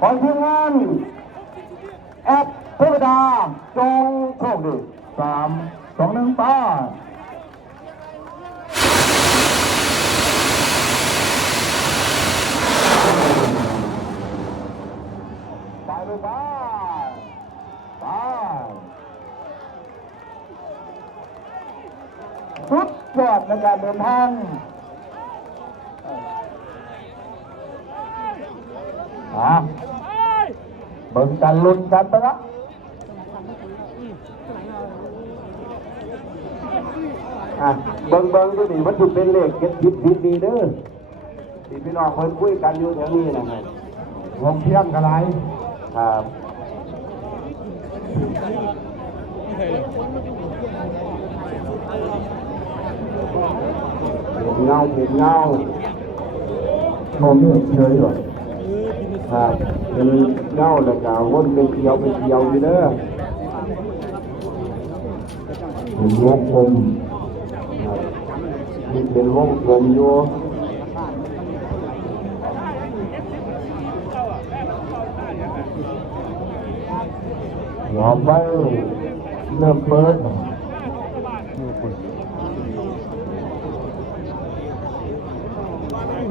ของทีมงานแอดเทวดาจงโชคดีสามสองหนึ่งป้าไปเลยป้าไปสุดยอดในการเดินทางอะ เบิ่งกันลุ้นกันไปละอะเบิ่งเบิ่งดูนี่มันถูกเป็นเลขเก็ดผิดผิดดีเด้อที่พี่น้องเพิ่นคุยกันอยู่แถวนี้นะครับวงเพียงกันไรครับเป็นเงาเป็นเงาโมมีเฉยหรอ ครับเป็นเงาแล้วก็วนเป็นเกลียวเป็นเกลียวอยู่เด้อเป็นวงกลมนี่เป็นวงกลมอยู่หอมไปเริ่มเปิด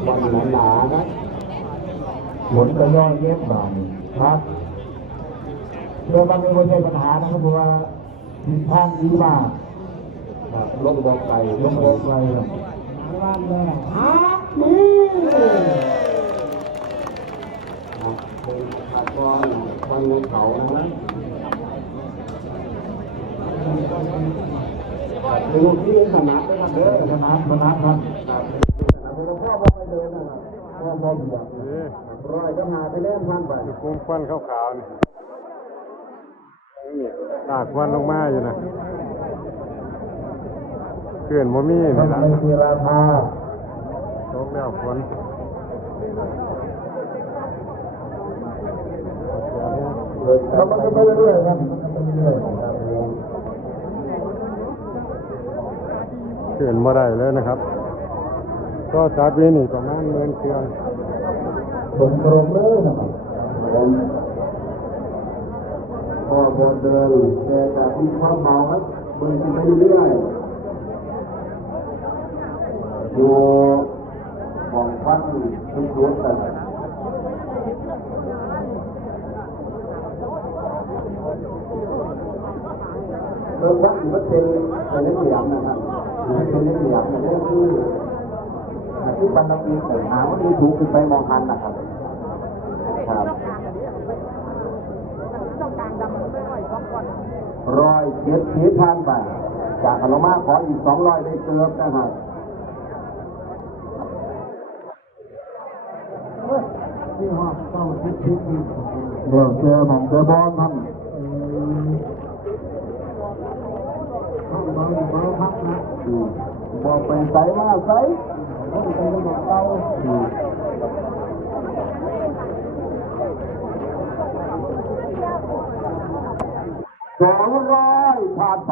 วันหนาๆนะ ผลก็ย่อยเย็บบางครับเรื่องมันไม่ใช่ปัญหานะครับเพราะว่าทีมท่านดีมากครับลบบอกไปลบบอกไปครับว่าแม่ฮักนี่ครับเป็นขาก้อนควันในเขานะเป็นลูกที่สนัดนะครับเด้อสนัดสนัดครับครับผมพ่อบอกไปเลยนะครับ พ่อบอกเหยียบเอ๊ะร้อยก็มาไปเล่นพันไปกลุ่มควันขาวๆนี่ตากควันลงมาอยู่นะเขื่อนโมมี่นี่ละไม่มีราคาตกแล้วฝนแล้วมันก็ไปเรื่อยๆครับมันก็ไปเรื่อยๆครับเขื่อนมาได้เลยนะครับ ก็สาปีนี่ประมาณเมือนเครื่องผมตรงเลยนะครับพอบนเดินแต่จากที่ความเมาครับมือจะไปเรื่อยๆอยู่มองควันทุกรถกันเริ่มวัดอยู่ว่าเป็นเป็นเล่นเหลี่ยมนะครับเป็นเล่นเหลี่ยมเนี่ยก็คือ ที่ปันนักบินหาว่าที่ถูกคือไปมองหันนะครับครับร้อยเจ็ดสิบพันไป จากขนมมาขออีกสองร้อยได้เกิบนะครับที่ห้องต้องคิดคิดเดี๋ยวเจอหมองเจอบอลท่านบอลบอลพักนะบอกไปใส่มาใส่ สองร้อยผ่านไป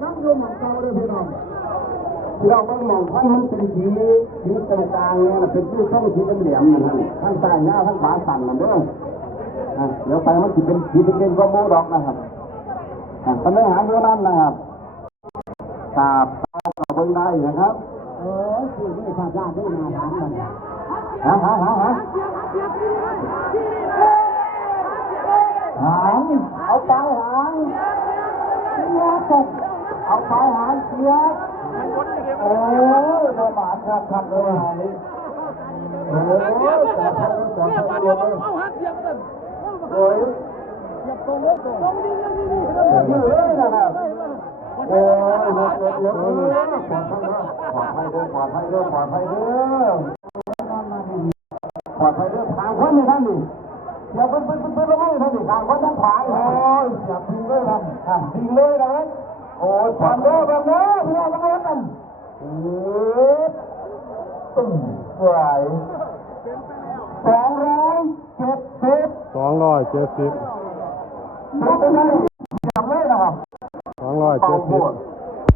นั่งลงของเขาเลยพี่น้องที่เราเบิ่งมองท่านมันเป็นสีสีตรงกลางเนี่ยเป็นชื่อช่องสีเป็นเหลี่ยมๆนะฮะข้างใต้หน้าข้างขวาสั่นนะเด้ออะเดี๋ยวไปมันจะเป็นสีเป็นเกนก็โมดอกนะครับอะปัญหาเท่านั้นนะครับตาบ เอากับเบิ่งได้นะครับเออคือไม่ทราบได้ได้มาถามกันฮะฮะฮะฮะหางเอาไปหางเสียบเอาไปหางเสียบโอ้ยประมาทครับครับเลยหางนี้โอ้ยแต่ท่านสอนท่านรวมเลยเอาหักเสียบกันโอ้ยเสียบตรงเลยตรงตรงนี้นี่นี่นี่เลยนะครับ โอ้ยรถรถรถรถปลอดภัยเด้อปลอดภัยเด้อปลอดภัยเด้อปลอดภัยเด้อปลอดภัยเด้อทางคนนี่ท่านนี่อย่าเป็นเป็นเป็นละไม่ท่านดิทางวัดทั้งผาโอ้ยอย่าทิ้งเลยท่านอะพิงเลยนะโอ้ยผ่านเด้อผ่านเด้อพี่น้องทั้งนั้นกันเออตึ้งไหวสองร้อยเจ็ดสิบสองร้อยเจ็ดสิบสองร้อยเจ็ดสิบ